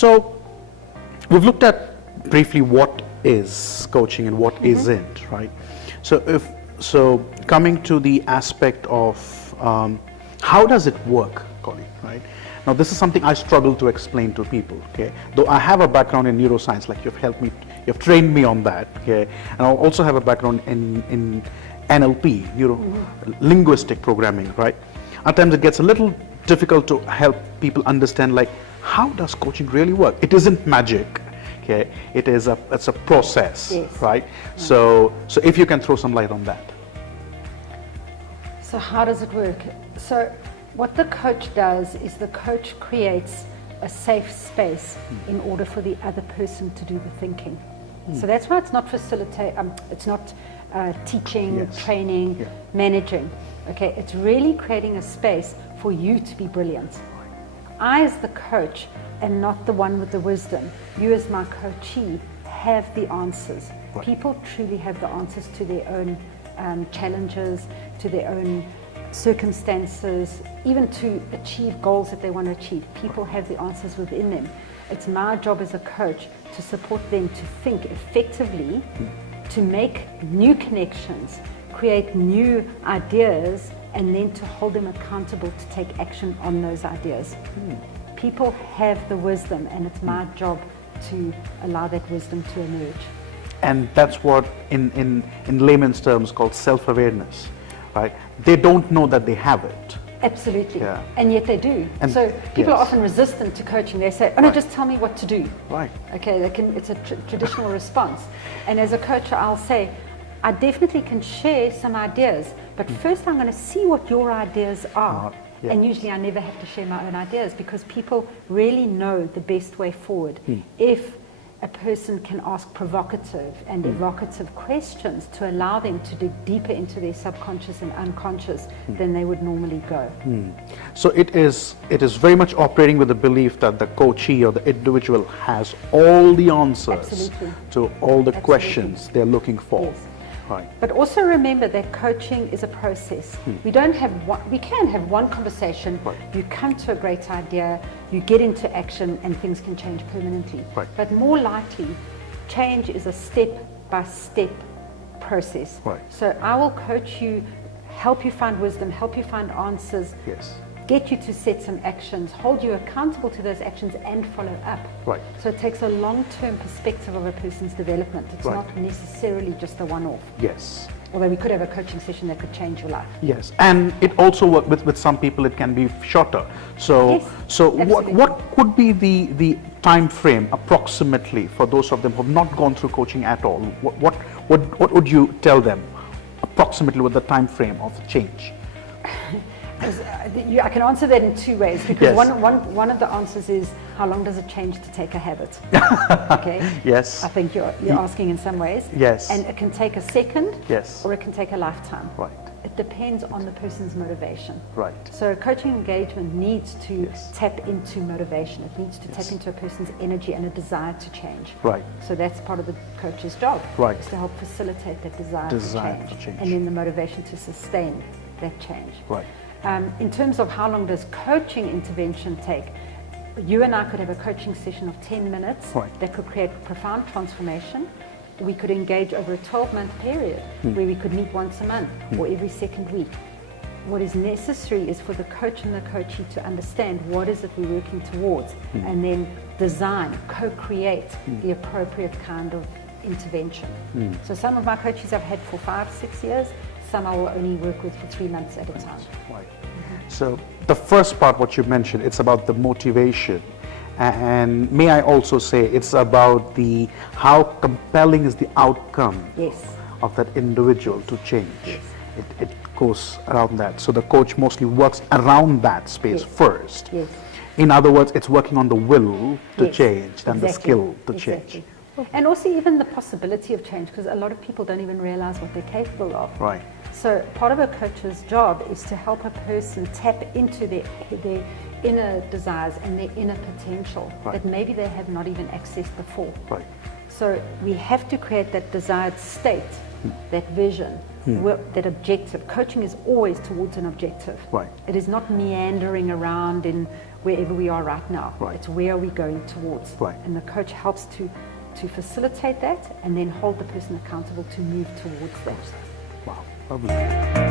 So we've looked at briefly what is coaching and what isn't, right? So coming to the aspect of how does it work, Colleen, right? Now this is something I struggle to explain to people, okay? Though I have a background in neuroscience, like you've helped me, you've trained me on that, okay? And I also have a background in NLP, linguistic programming, right? At times it gets a little difficult to help people understand, like, how does coaching really work? It isn't magic, okay? It's a process, right? So if you can throw some light on that. So how does it work? So what the coach does is the coach creates a safe space in order for the other person to do the thinking. So that's why it's not it's not teaching, training, managing. Okay, it's really creating a space for you to be brilliant. I, as the coach, am not the one with the wisdom. You, as my coachee, have the answers. People truly have the answers to their own challenges, to their own circumstances, even to achieve goals that they want to achieve. People have the answers within them. It's my job as a coach to support them to think effectively, to make new connections, create new ideas, and then to hold them accountable to take action on those ideas. People have the wisdom, and it's my job to allow that wisdom to emerge. And that's what in layman's terms called self-awareness, right? They don't know that they have it. Absolutely, and yet they do. And so people are often resistant to coaching. They say, oh no, just tell me what to do. Right. Okay, it's a traditional response. And as a coach, I'll say, I definitely can share some ideas, but first I'm going to see what your ideas are. And usually I never have to share my own ideas, because people really know the best way forward if a person can ask provocative and evocative questions to allow them to dig deeper into their subconscious and unconscious than they would normally go. So it is very much operating with the belief that the coachee or the individual has all the answers to all the questions they're looking for. Yes. Right. But also remember that coaching is a process. We can have one conversation, you come to a great idea, you get into action, and things can change permanently. But more likely, change is a step-by-step process. So I will coach you, help you find wisdom, help you find answers, get you to set some actions, hold you accountable to those actions, and follow up. So it takes a long-term perspective of a person's development. It's not necessarily just a one-off. Although we could have a coaching session that could change your life. And it also works with some people. It can be shorter. So what could be the time frame approximately for those of them who have not gone through coaching at all? What would you tell them approximately with the time frame of change? I can answer that in two ways, because one of the answers is, how long does it change to take a habit? Okay. Yes. I think you're asking in some ways. Yes. And it can take a second. Yes. Or it can take a lifetime. Right. It depends on the person's motivation. Right. So coaching engagement needs to tap into motivation. It needs to tap into a person's energy and a desire to change. Right. So that's part of the coach's job. Right. Is to help facilitate that desire to change. And then the motivation to sustain that change. Right. In terms of how long does coaching intervention take, you and I could have a coaching session of 10 minutes that could create profound transformation. We could engage over a 12-month period where we could meet once a month or every second week. What is necessary is for the coach and the coachee to understand what is it we're working towards, and then design, co-create the appropriate kind of intervention. So some of my coaches I've had for 5-6 years, some I will only work with for 3 months at a time. So the first part, what you mentioned, it's about the motivation. And may I also say, it's about how compelling is the outcome of that individual to change. It goes around that. So the coach mostly works around that space first. In other words, it's working on the will to change and the skill to change. And also even the possibility of change, because a lot of people don't even realize what they're capable of. Right. So part of a coach's job is to help a person tap into their inner desires and their inner potential that maybe they have not even accessed before. Right. So we have to create that desired state, that vision, that objective. Coaching is always towards an objective. Right. It is not meandering around in wherever we are right now. Right. It's where are we going towards. Right. And the coach helps to facilitate that and then hold the person accountable to move towards that. Wow, lovely.